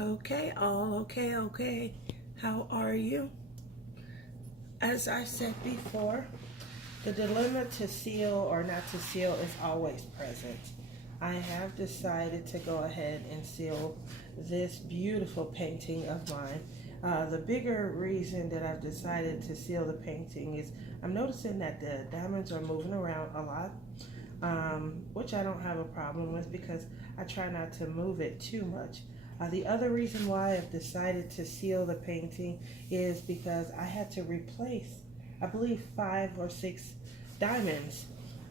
Okay, all okay, okay. How are you? As I said before, the dilemma to seal or not to seal is always present. I have decided to go ahead and seal this beautiful painting of mine. The bigger reason that I've decided to seal the painting is I'm noticing that the diamonds are moving around a lot, which I don't have a problem with because I try not to move it too much. The other reason why I've decided to seal the painting is because I had to replace, I believe, 5 or 6 diamonds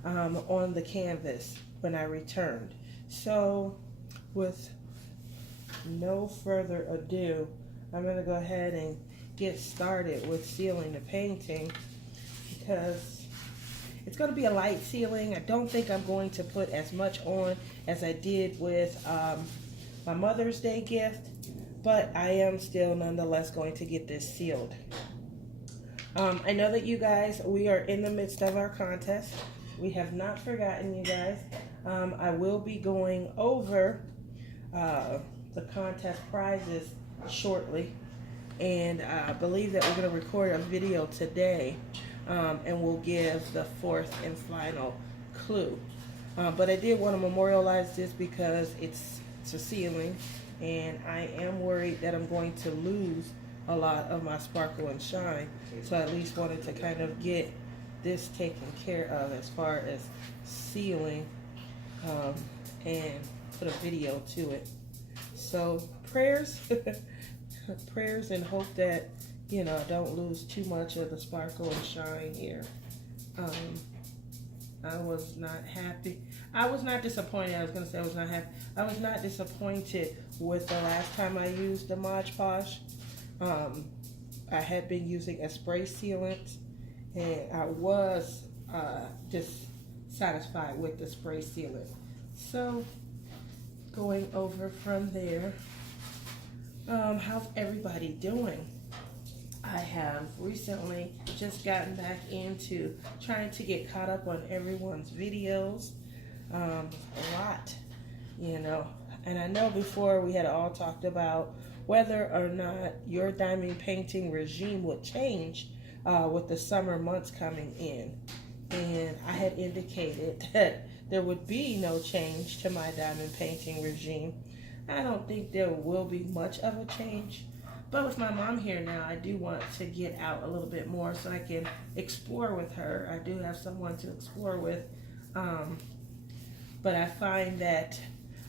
on the canvas when I returned. So with no further ado, I'm going to go ahead and get started with sealing the painting because it's going to be a light sealing. I don't think I'm going to put as much on as I did with my Mother's Day gift, but I am still nonetheless going to get this sealed. I know that you guys, we are in the midst of our contest. We have not forgotten you guys. I will be going over the contest prizes shortly, and I believe that we're going to record a video today, and we'll give the 4th and final clue. But I did want to memorialize this because it's a sealing, and I am worried that I'm going to lose a lot of my sparkle and shine. So I at least wanted to kind of get this taken care of as far as sealing, and put a video to it. So prayers, prayers, and hope that, you know, I don't lose too much of the sparkle and shine here. I was not happy. I was not disappointed. I was going to say I was not happy. I was not disappointed with the last time I used the Mod Podge. I had been using a spray sealant, and I was dissatisfied with the spray sealant. So, going over from there, how's everybody doing? I have recently just gotten back into trying to get caught up on everyone's videos. A lot, you know. And I know before we had all talked about whether or not your diamond painting regime would change with the summer months coming in. And I had indicated that there would be no change to my diamond painting regime. I don't think there will be much of a change. But with my mom here now, I do want to get out a little bit more so I can explore with her. I do have someone to explore with. But I find that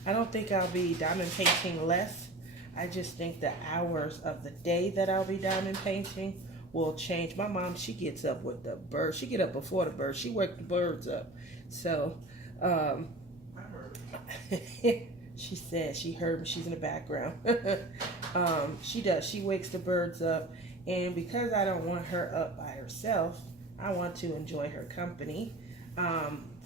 I don't think I'll be diamond painting less. I just think the hours of the day that I'll be diamond painting will change. My mom, she gets up with the birds. She get up before the birds. She wakes the birds up. So, she said she heard me. She's in the background. She does. She wakes the birds up. And because I don't want her up by herself, I want to enjoy her company.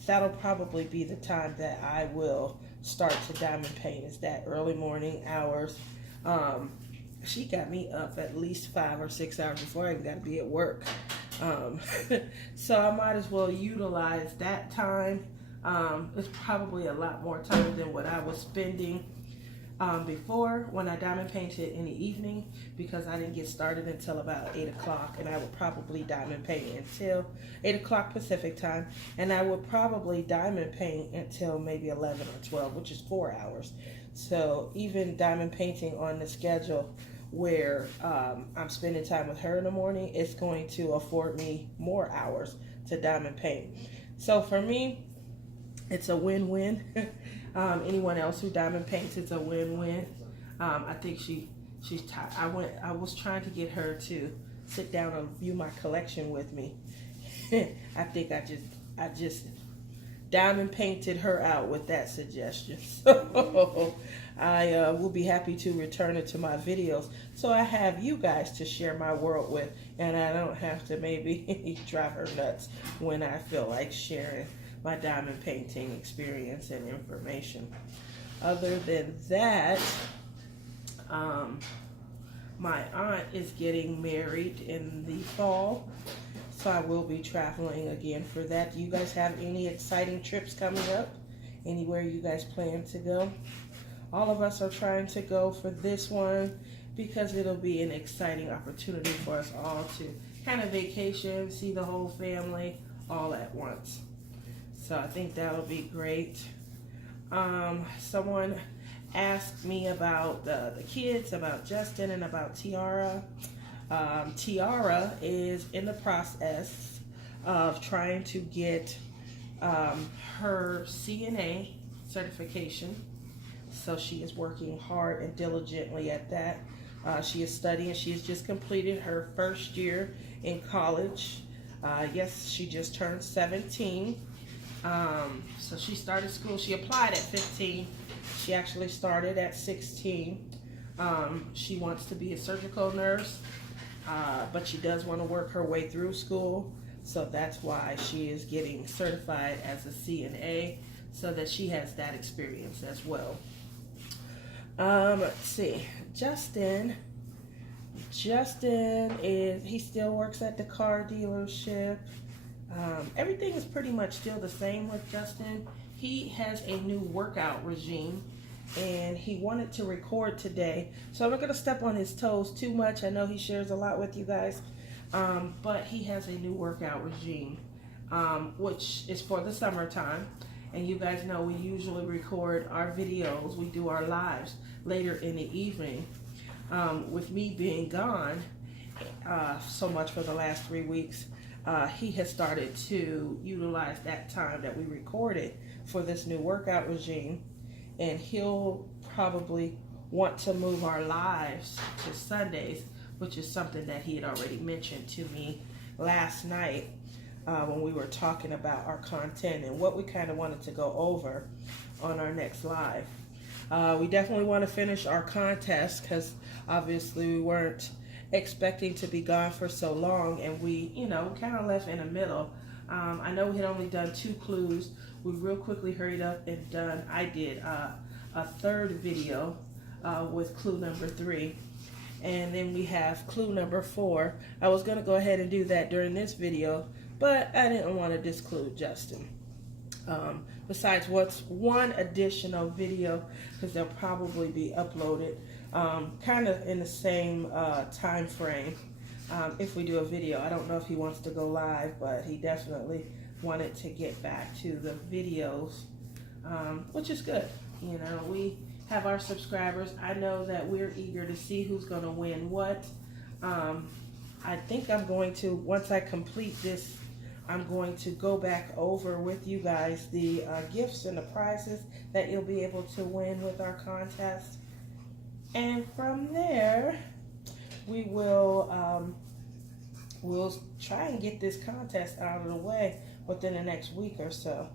That'll probably be the time that I will start to diamond paint, is that early morning hours. She got me up at least 5 or 6 hours before I even got to be at work. So I might as well utilize that time. It's probably a lot more time than what I was spending before when I diamond painted in the evening, because I didn't get started until about 8 o'clock, and I would probably diamond paint until 8 o'clock Pacific time, and I would probably diamond paint until maybe 11 or 12, which is 4 hours. So even diamond painting on the schedule where I'm spending time with her in the morning, it's going to afford me more hours to diamond paint. So for me, it's a win-win. Anyone else who diamond paints, it's a win-win. I think she's tired. I was trying to get her to sit down and view my collection with me. I think I just diamond painted her out with that suggestion. So I will be happy to return it to my videos, so I have you guys to share my world with, and I don't have to maybe drive her nuts when I feel like sharing my diamond painting experience and information. Other than that, my aunt is getting married in the fall, so I will be traveling again for that. Do you guys have any exciting trips coming up? Anywhere you guys plan to go? all of us are trying to go for this one because it'll be an exciting opportunity for us all to kind of vacation, see the whole family all at once. So I think that'll be great. Someone asked me about the kids, about Justin and about Tiara. Tiara is in the process of trying to get her CNA certification. So she is working hard and diligently at that. She is studying. She has just completed her first year in college. Yes, she just turned 17. So she started school. She applied at 15. She actually started at 16. She wants to be a surgical nurse, but she does want to work her way through school. So that's why she is getting certified as a CNA, so that she has that experience as well. Let's see. Justin he still works at the car dealership. Everything is pretty much still the same with Justin. He has a new workout regime, and he wanted to record today. So I'm not going to step on his toes too much. I know he shares a lot with you guys. But he has a new workout regime, which is for the summertime. And you guys know we usually record our videos. We do our lives later in the evening. With me being gone so much for the last 3 weeks, he has started to utilize that time that we recorded for this new workout regime. And he'll probably want to move our lives to Sundays, which is something that he had already mentioned to me last night when we were talking about our content and what we kind of wanted to go over on our next live. We definitely want to finish our contest because obviously we weren't expecting to be gone for so long, and we, kind of left in the middle. I know we had only done 2 clues. We real quickly hurried up and I did a third video with clue number 3. And then we have clue number 4. I was going to go ahead and do that during this video, but I didn't want to disclude Justin. Besides what's one additional video, because they'll probably be uploaded kind of in the same time frame if we do a video. I don't know if he wants to go live, but he definitely wanted to get back to the videos, which is good. We have our subscribers. I know that we're eager to see who's going to win what. I think I'm going to, once I complete this, I'm going to go back over with you guys the gifts and the prizes that you'll be able to win with our contest. And from there, we will we'll try and get this contest out of the way within the next week or so.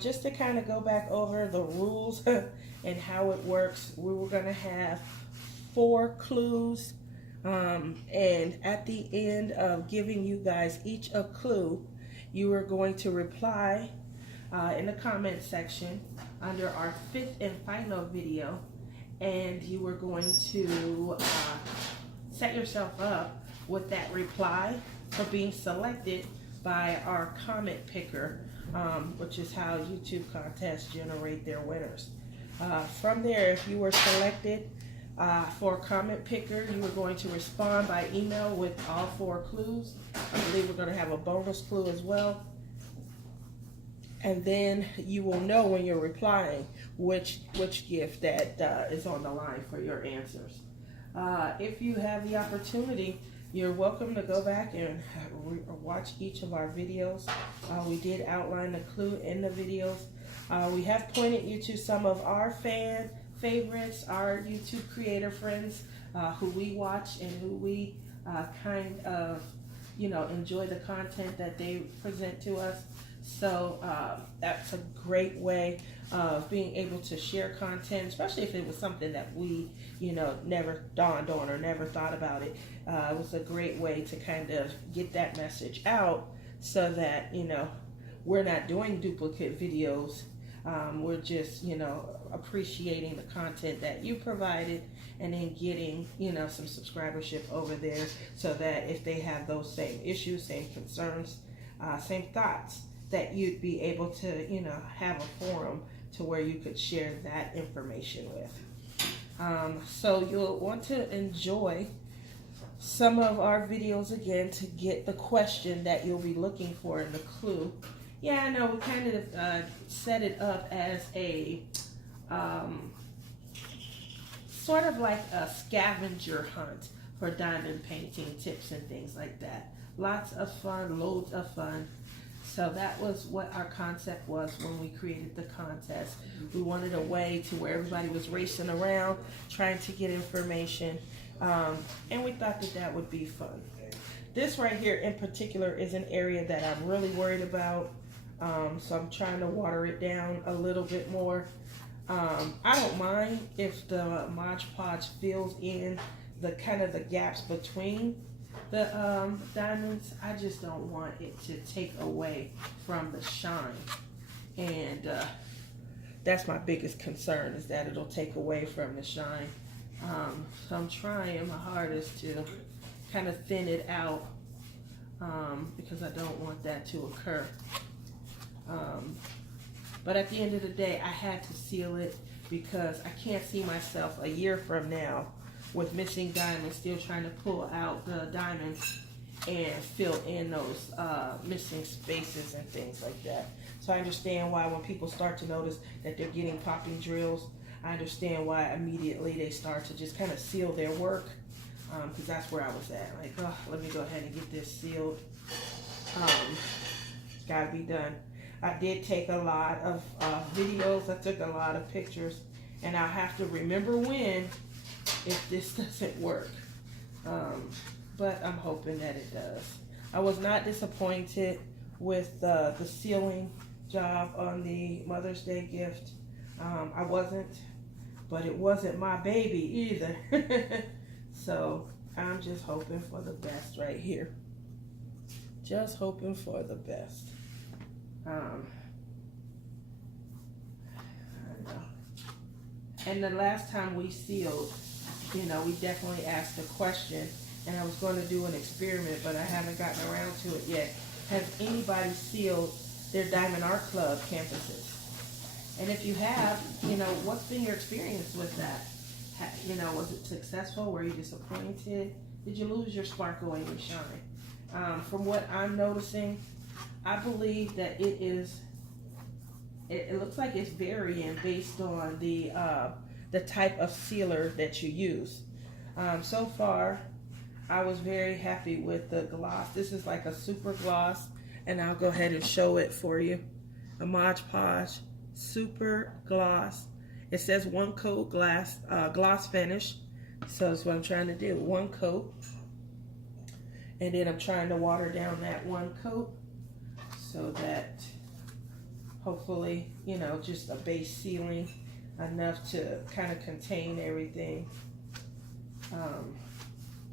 Just to kind of go back over the rules and how it works, we were going to have 4 clues. And at the end of giving you guys each a clue, you are going to reply in the comment section under our 5th and final video, and you are going to set yourself up with that reply for being selected by our comment picker, which is how YouTube contests generate their winners. From there, if you were selected for a comment picker, you are going to respond by email with all 4 clues. I believe we're going to have a bonus clue as well. And then you will know when you're replying which gift that is on the line for your answers. If you have the opportunity, you're welcome to go back and watch each of our videos. We did outline the clue in the videos. We have pointed you to some of our favorites, our YouTube creator friends who we watch and who we kind of, enjoy the content that they present to us. So that's a great way of being able to share content, especially if it was something that we, never dawned on or never thought about it. It was a great way to kind of get that message out so that, we're not doing duplicate videos. We're just, appreciating the content that you provided and then getting, some subscribership over there so that if they have those same issues, same concerns, same thoughts, that you'd be able to, have a forum to where you could share that information with. So you'll want to enjoy some of our videos again to get the question that you'll be looking for in the clue. Yeah, I know we kind of set it up as a sort of like a scavenger hunt for diamond painting tips and things like that. Lots of fun, loads of fun. So that was what our concept was when we created the contest. We wanted a way to where everybody was racing around trying to get information, and we thought that that would be fun. This right here in particular is an area that I'm really worried about, so I'm trying to water it down a little bit more. I don't mind if the Mod Podge fills in the kind of the gaps between the diamonds. I just don't want it to take away from the shine, and that's my biggest concern, is that it'll take away from the shine. So I'm trying my hardest to kind of thin it out, because I don't want that to occur. But at the end of the day, I had to seal it because I can't see myself a year from now with missing diamonds, still trying to pull out the diamonds and fill in those missing spaces and things like that. So I understand why when people start to notice that they're getting popping drills, I understand why immediately they start to just kind of seal their work, because that's where I was at. Like, oh, let me go ahead and get this sealed. It's got to be done. I did take a lot of videos. I took a lot of pictures, and I'll have to remember when if this doesn't work. But I'm hoping that it does. I was not disappointed with the sealing job on the Mother's Day gift. I wasn't, but it wasn't my baby either. So I'm just hoping for the best right here. Just hoping for the best. I know. And the last time we sealed, you know, we definitely asked a question, and I was going to do an experiment, but I haven't gotten around to it yet. Has anybody sealed their Diamond Art Club campuses? And if you have, you know, what's been your experience with that? You know, was it successful? Were you disappointed? Did you lose your sparkle and your shine? From what I'm noticing, I believe that it looks like it's varying based on the type of sealer that you use. So far, I was very happy with the gloss. This is like a super gloss, and I'll go ahead and show it for you. A Mod Podge super gloss. It says one coat gloss finish. So that's what I'm trying to do. One coat. And then I'm trying to water down that one coat so that hopefully, you know, just a base sealing enough to kind of contain everything.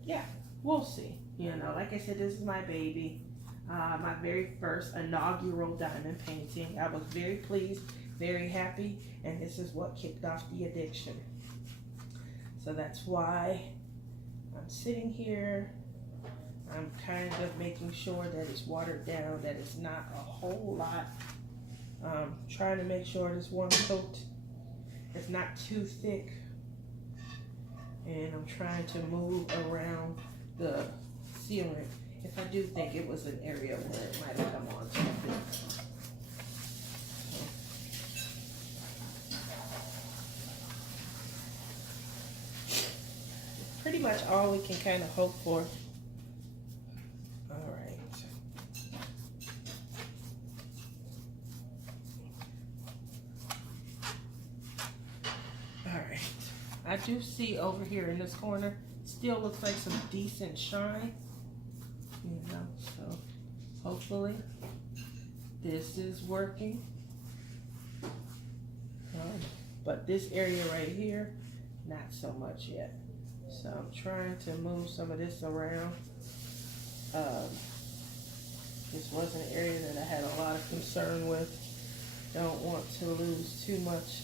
Yeah, we'll see. You know, like I said, this is my baby. My very first inaugural diamond painting. I was very pleased, very happy, and this is what kicked off the addiction. So that's why I'm sitting here. I'm kind of making sure that it's watered down, that it's not a whole lot. Trying to make sure this one coat is not too thick. And I'm trying to move around the sealant. If I do think it was an area where it might have come on too thick. Pretty much all we can kind of hope for. All right. All right. I do see over here in this corner, still looks like some decent shine. You know, so hopefully this is working. But this area right here, not so much yet. So I'm trying to move some of this around. This was an area that I had a lot of concern with. Don't want to lose too much.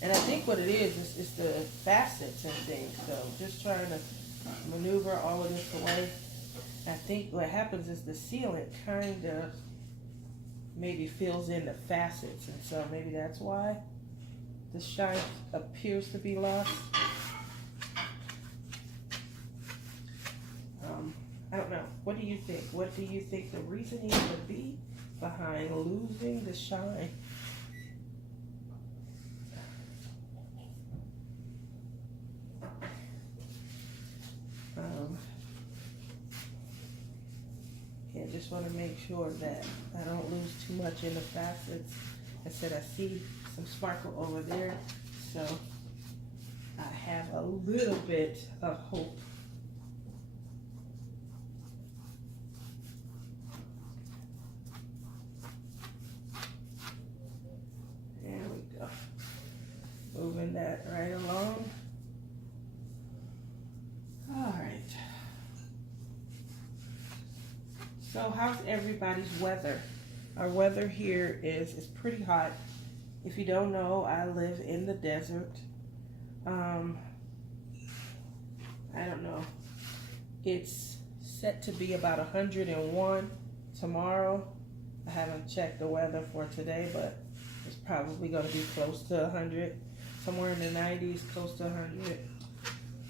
And I think what it is the facets and things. So just trying to maneuver all of this away. I think what happens is the sealant kind of maybe fills in the facets, and so maybe that's why the shine appears to be lost. I don't know. What do you think? What do you think the reasoning would be behind losing the shine? Yeah, just want to make sure that I don't lose too much in the facets. I said I see some sparkle over there, so I have a little bit of hope. There we go. Moving that right along. All right. So how's everybody's weather? Our weather here is pretty hot. If you don't know, I live in the desert. I don't know. It's set to be about 101 tomorrow. I haven't checked the weather for today, but it's probably going to be close to 100. Somewhere in the 90s, close to 100.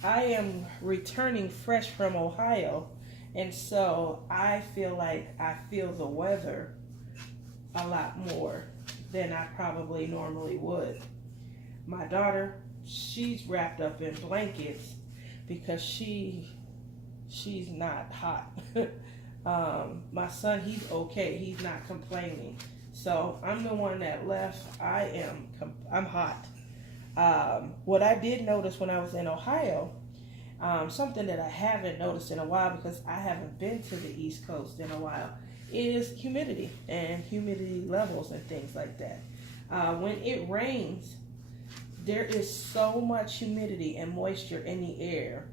I am returning fresh from Ohio, and so I feel like I feel the weather a lot more than I probably normally would. My daughter, she's wrapped up in blankets because she's not hot. My son, he's okay. He's not complaining. So I'm the one that left. I'm hot. What I did notice when I was in Ohio, something that I haven't noticed in a while because I haven't been to the East Coast in a while, is humidity and humidity levels and things like that. When it rains, there is so much humidity and moisture in the air.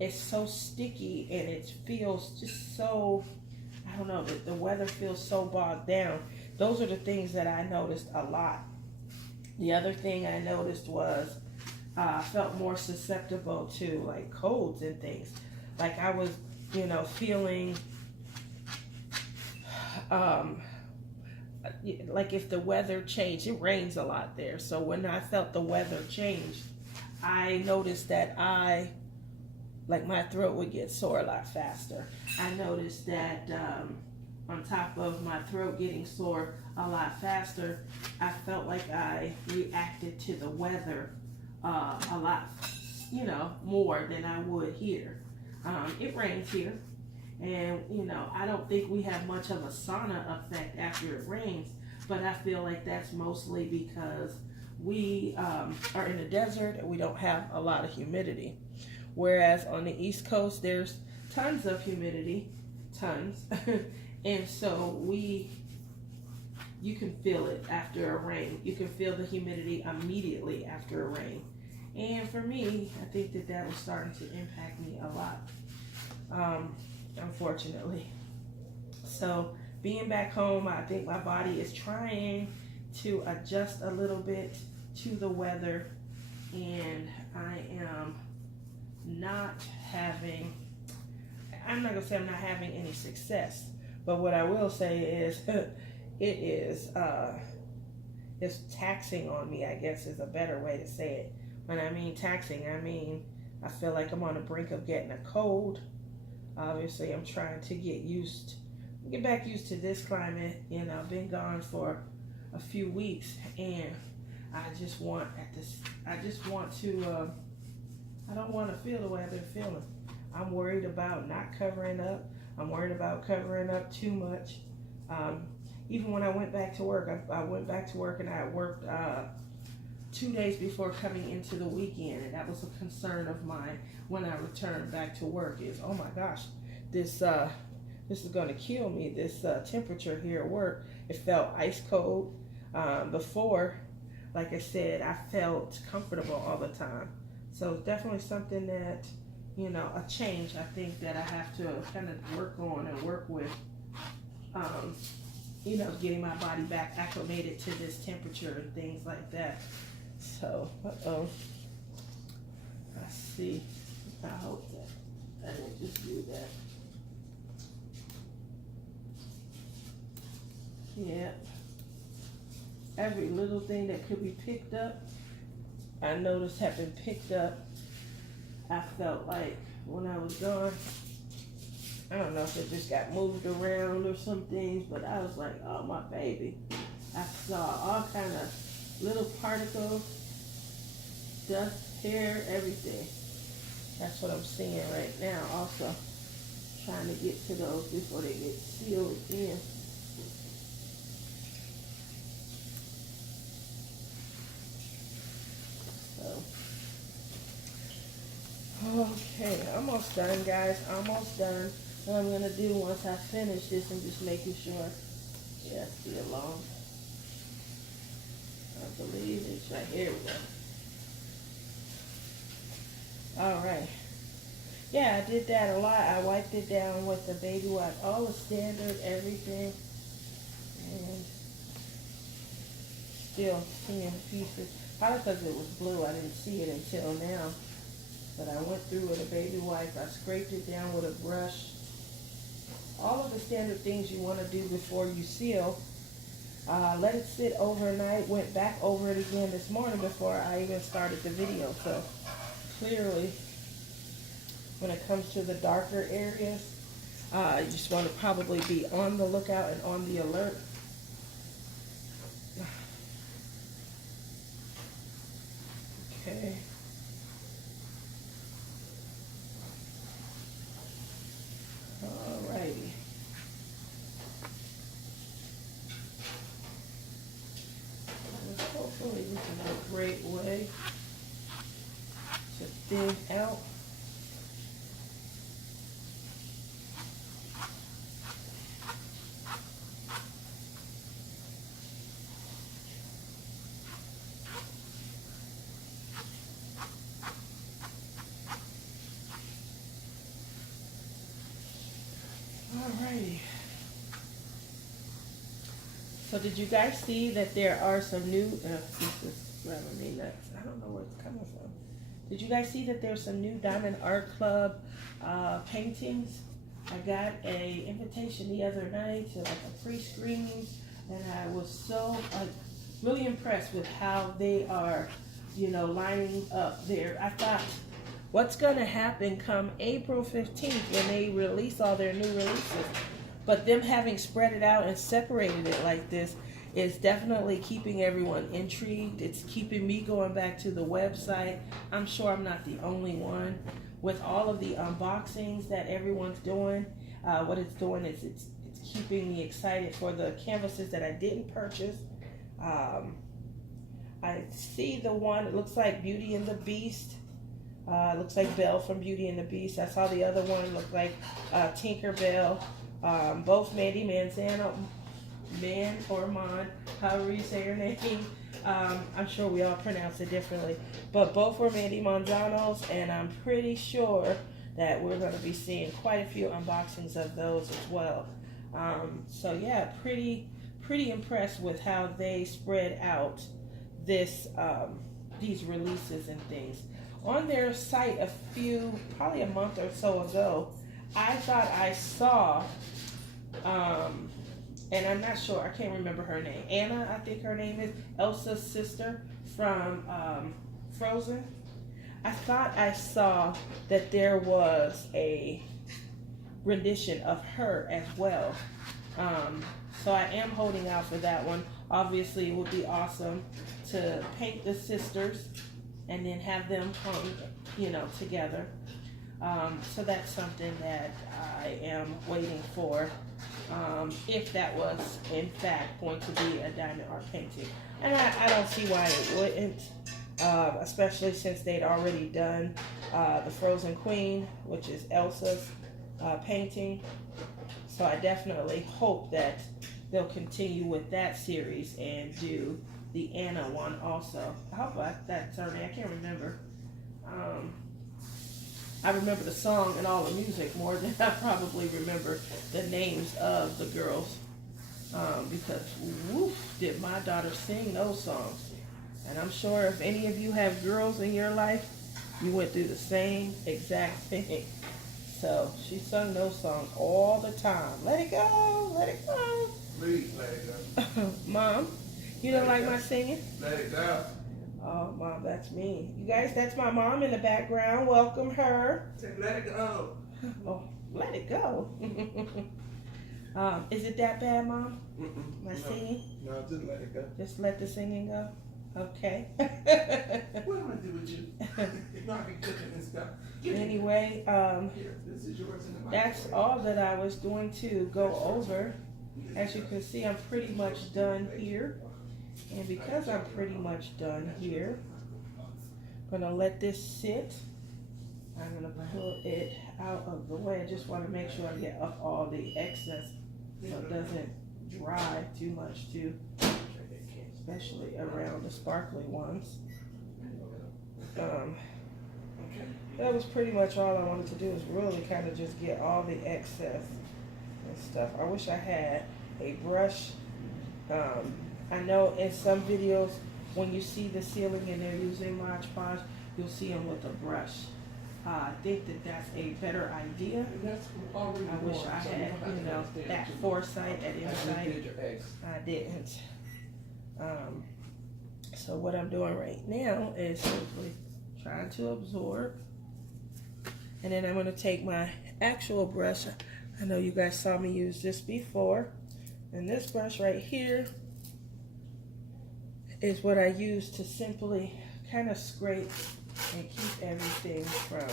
It's so sticky and it feels just so, I don't know, the weather feels so bogged down. Those are the things that I noticed a lot. The other thing I noticed was I felt more susceptible to like colds and things. Like I was, feeling like if the weather changed, it rains a lot there. So when I felt the weather changed, I noticed that my throat would get sore a lot faster. I noticed that on top of my throat getting sore a lot faster, I felt like I reacted to the weather a lot, more than I would here. It rains here. And, I don't think we have much of a sauna effect after it rains, but I feel like that's mostly because we are in the desert and we don't have a lot of humidity. Whereas on the East Coast, there's tons of humidity, tons. And so you can feel it after a rain. You can feel the humidity immediately after a rain. And for me, I think that was starting to impact me a lot. Unfortunately. So being back home, I think my body is trying to adjust a little bit to the weather, and I am not having, I'm not gonna say I'm not having any success, but what I will say is it's taxing on me, I guess is a better way to say it. When I mean taxing, I mean I feel like I'm on the brink of getting a cold. Obviously, I'm trying to get back used to this climate. I've been gone for a few weeks, and I don't want to feel the way I've been feeling. I'm worried about not covering up. I'm worried about covering up too much. Even when I went back to work, I went back to work and I worked 2 days before coming into the weekend, and that was a concern of mine when I returned back to work. Is, oh my gosh, this is going to kill me. This temperature here at work, it felt ice cold. Before, like I said, I felt comfortable all the time. So it's definitely something that, a change I think that I have to kind of work on and work with. Getting my body back acclimated to this temperature and things like that. So, let's see. I hope that I didn't just do that. Yeah. every little thing that could be picked up, I noticed had been picked up. I felt like when I was gone, I don't know if it just got moved around or some things, but I was like, oh my baby. I saw all kind of little particles, dust, hair, everything. That's what I'm seeing right now also. Trying to get to those before they get sealed in. So, okay, almost done, guys. Almost done. What I'm gonna do once I finish this, I'm just making sure. Yeah, see along. I believe it's right here. We go. All right. Yeah, I did that a lot. I wiped it down with the baby wipe, all the standard, everything, and still seeing pieces. Probably because it was blue, I didn't see it until now. But I went through with a baby wipe. I scraped it down with a brush. All of the standard things you want to do before you seal. Let it sit overnight. Went back over it again this morning before I even started the video. So clearly, when it comes to the darker areas, you just want to probably be on the lookout and on the alert. Okay. Alrighty. Hopefully this is a great way to thin out. Alrighty. So did you guys see that there are some new, this is driving me nuts. I don't know where it's coming from. Did you guys see that there's some new Diamond Art Club paintings? I got a invitation the other night to like a pre-screening, and I was so really impressed with how they are, you know, lining up there. I thought, what's gonna happen come April 15th when they release all their new releases? But them having spread it out and separated it like this is definitely keeping everyone intrigued. It's keeping me going back to the website. I'm sure I'm not the only one. With all of the unboxings that everyone's doing, what it's doing is it's keeping me excited for the canvases that I didn't purchase. I see the one, it looks like Beauty and the Beast. Looks like Belle from Beauty and the Beast. I saw the other one, looked like Tinkerbell. Both Mandy Manzano, Man or Mon, however you say her name. I'm sure we all pronounce it differently. But both were Mandy Manzanos, and I'm pretty sure that we're going to be seeing quite a few unboxings of those as well. So yeah, pretty impressed with how they spread out this these releases and things. On their site probably a month or so ago, I thought I saw, and I'm not sure, I can't remember her name. Anna, I think her name is, Elsa's sister from Frozen. I thought I saw that there was a rendition of her as well. So I am holding out for that one. Obviously, it would be awesome to paint the sisters and then have them hung, you know, together. So that's something that I am waiting for, if that was in fact going to be a diamond art painting. And I don't see why it wouldn't, especially since they'd already done the Frozen Queen, which is Elsa's painting. So I definitely hope that they'll continue with that series and do the Anna one also. I hope that's her name. I can't remember. I remember the song and all the music more than I probably remember the names of the girls. Because, woof, did my daughter sing those songs. And I'm sure if any of you have girls in your life, you went through the same exact thing. So she sung those songs all the time. Let it go, let it go. Please let it go. Mom, You don't like my singing? Let it go. Oh, Mom, that's me. You guys, that's my mom in the background. Welcome her. Let it go. Oh, let it go. Is it that bad, Mom? My singing? No, just let it go. Just let the singing go? Okay. What am I gonna do with you? You know I be cooking and stuff. Anyway, Here, this is yours in the microwave. that's all that I was going to go over. As you can see, I'm pretty much done here. And because I'm pretty much done here, I'm gonna let this sit. I'm gonna pull it out of the way. I just wanna make sure I get up all the excess so it doesn't dry too much too, especially around the sparkly ones. That was pretty much all I wanted to do, is really kind of just get all the excess and stuff. I wish I had a brush. I know in some videos when you see the ceiling and they're using Mod Podge, you'll see them with a brush. I think that that's a better idea. I wish I had, you know, that foresight, that insight. I didn't. So what I'm doing right now is simply trying to absorb. And then I'm going to take my actual brush. I know you guys saw me use this before. And this brush right here is what I use to simply kind of scrape and keep everything from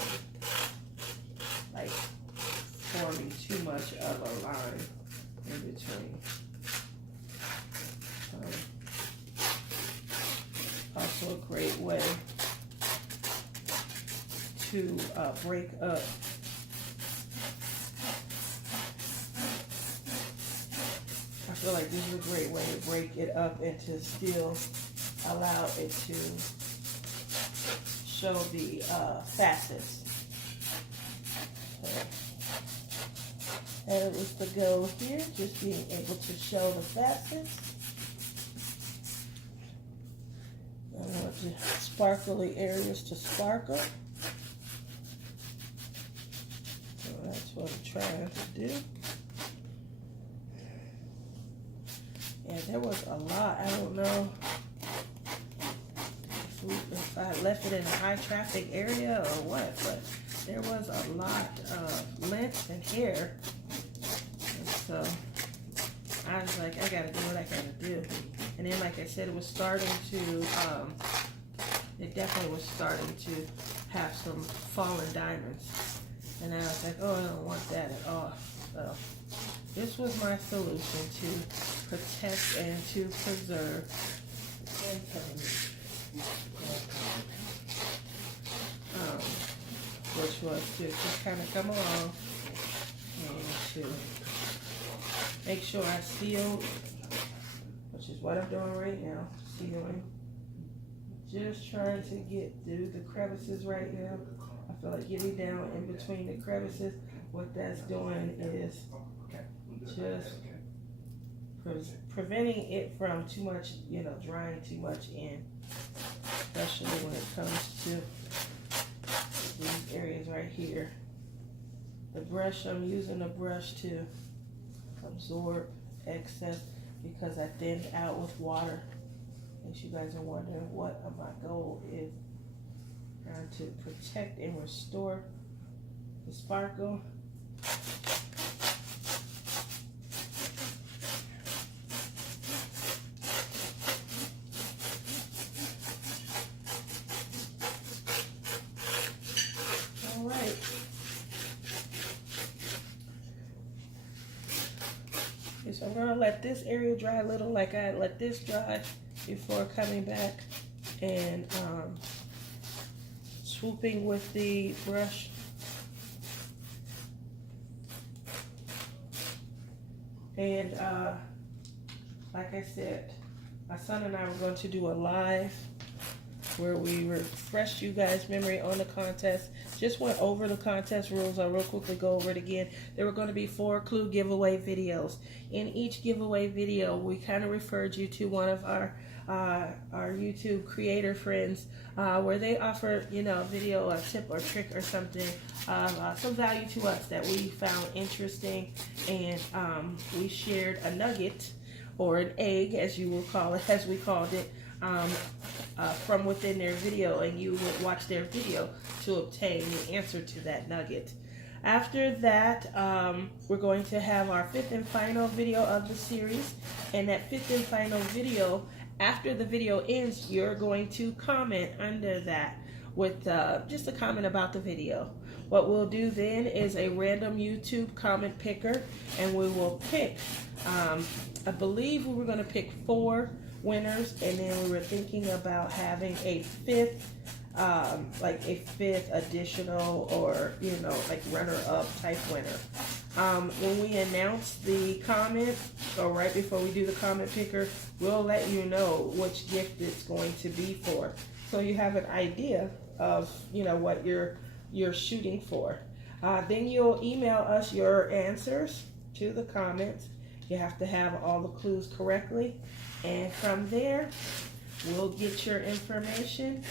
like forming too much of a line in between. Also a great way to break up I feel like this is a great way to break it up and to still allow it to show the facets. So, that was the goal here, just being able to show the facets. I want the sparkly areas to sparkle. So that's what I'm trying to do. Yeah, there was a lot. I don't know if I left it in a high traffic area or what, but there was a lot of length and hair. And so I was like, I gotta do what I gotta do. And then, like I said, it was starting to, it definitely was starting to have some fallen diamonds. And I was like, oh, I don't want that at all. So this was my solution to protect and to preserve. Which was to just kind of come along and to make sure I sealed, which is what I'm doing right now, sealing. Just trying to get through the crevices right now. I feel like getting down in between the crevices. What that's doing is just preventing it from too much, you know, drying too much in, especially when it comes to these areas right here. The brush, I'm using the brush to absorb excess because I thinned out with water. In case you guys are wondering what my goal is, trying to protect and restore the sparkle. So I'm gonna let this area dry a little, like I let this dry before coming back and swooping with the brush. And like I said, my son and I were going to do a live where we refreshed you guys' memory on the contest. Just went over the contest rules. I'll real quickly go over it again. There were going to be 4 clue giveaway videos. In each giveaway video, we kind of referred you to one of our YouTube creator friends where they offer, you know, a video, a tip or trick or something, some value to us that we found interesting, and we shared a nugget or an egg, as you will call it, as we called it, from within their video, and you would watch their video to obtain the answer to that nugget. After that, we're going to have our fifth and final video of the series, and that fifth and final video, after the video ends, you're going to comment under that with just a comment about the video. What we'll do then is a random YouTube comment picker, and we will pick, I believe we were going to pick 4 winners, and then we were thinking about having a fifth, like a fifth additional, or like runner-up type winner. When we announce the comment, or right before we do the comment picker, we'll let you know which gift it's going to be for, so you have an idea of what you're shooting for. Then you'll email us your answers to the comments. You have to have all the clues correctly, and from there we'll get your information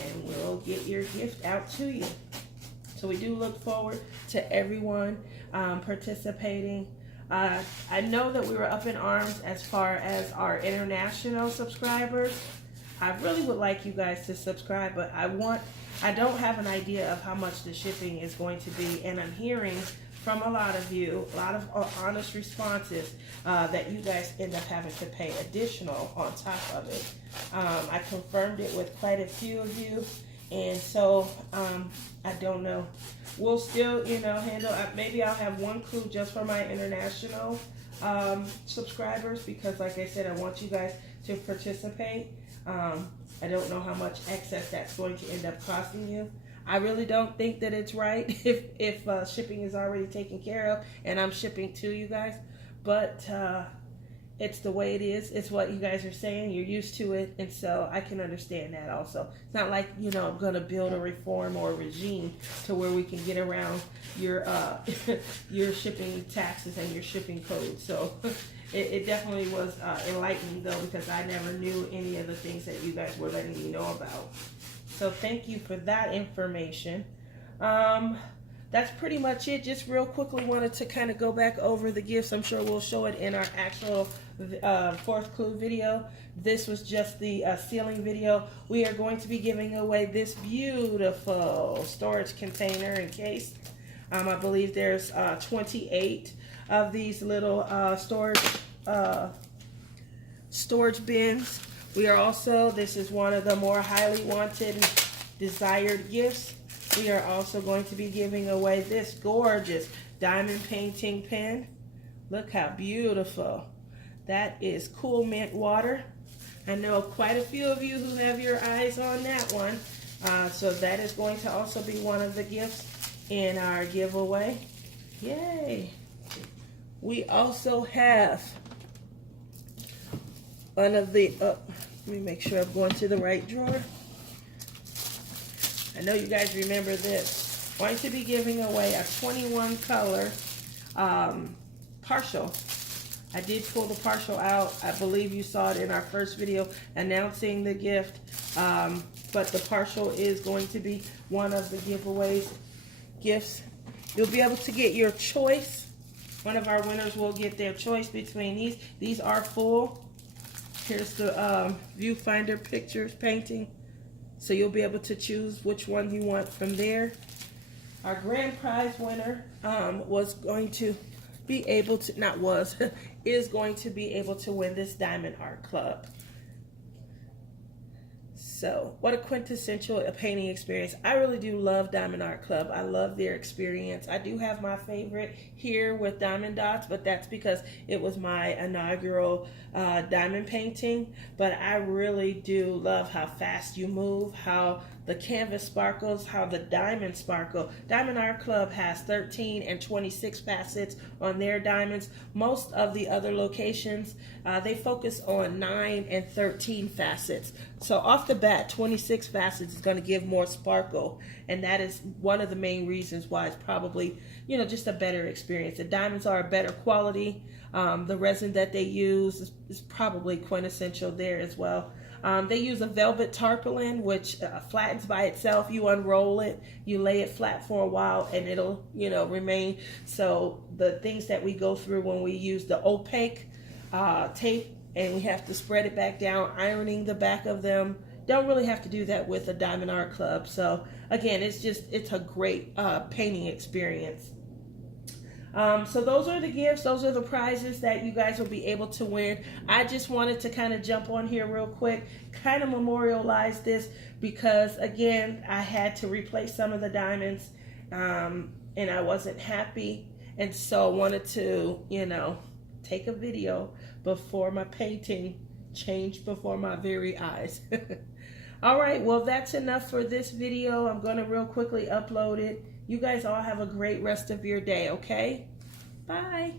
and we'll get your gift out to you. So we do look forward to everyone participating. I know that we were up in arms as far as our international subscribers. I really would like you guys to subscribe, but I don't have an idea of how much the shipping is going to be, and I'm hearing from a lot of you, a lot of honest responses, that you guys end up having to pay additional on top of it. I confirmed it with quite a few of you, and so I don't know. We'll still, handle. Maybe I'll have one clue just for my international subscribers, because, like I said, I want you guys to participate. I don't know how much excess that's going to end up costing you. I really don't think that it's right if shipping is already taken care of and I'm shipping to you guys, but it's the way it is. It's what you guys are saying. You're used to it, and so I can understand that also. It's not like, I'm going to build a reform or a regime to where we can get around your your shipping taxes and your shipping codes. So it definitely was enlightening, though, because I never knew any of the things that you guys were letting me know about. So thank you for that information. That's pretty much it. Just real quickly wanted to kind of go back over the gifts. I'm sure we'll show it in our actual 4th clue video. This was just the sealing video. We are going to be giving away this beautiful storage container and case. I believe there's 28 of these little storage bins. We are also, this is one of the more highly wanted and desired gifts. We are also going to be giving away this gorgeous diamond painting pen. Look how beautiful. That is Cool Mint Water. I know quite a few of you who have your eyes on that one. So that is going to also be one of the gifts in our giveaway. Yay. We also have one of the, let me make sure I'm going to the right drawer. I know you guys remember this. I'm going to be giving away a 21 color partial. I did pull the partial out. I believe you saw it in our first video announcing the gift. But the partial is going to be one of the gifts. You'll be able to get your choice. One of our winners will get their choice between these. These are full. Here's the viewfinder pictures painting. So you'll be able to choose which one you want from there. Our grand prize winner was going to be able to, is going to be able to win this Diamond Art Club. So what a quintessential painting experience. I really do love Diamond Art Club. I love their experience. I do have my favorite here with Diamond Dots, but that's because it was my inaugural diamond painting. But I really do love how fast you move, how the canvas sparkles, how the diamonds sparkle. Diamond Art Club has 13 and 26 facets on their diamonds. Most of the other locations, they focus on 9 and 13 facets. So off the bat, 26 facets is going to give more sparkle, and that is one of the main reasons why it's probably, just a better experience. The diamonds are a better quality. The resin that they use is probably quintessential there as well. They use a velvet tarpaulin, which flattens by itself. You unroll it, you lay it flat for a while, and it'll, remain. So the things that we go through when we use the opaque tape, and we have to spread it back down, ironing the back of them. Don't really have to do that with a Diamond Art Club. So again, it's a great painting experience. So those are the gifts. Those are the prizes that you guys will be able to win. I just wanted to kind of jump on here real quick, kind of memorialize this, because again, I had to replace some of the diamonds, and I wasn't happy. And so I wanted to, take a video before my painting changed before my very eyes. All right, well, that's enough for this video. I'm going to real quickly upload it. You guys all have a great rest of your day, okay? Bye.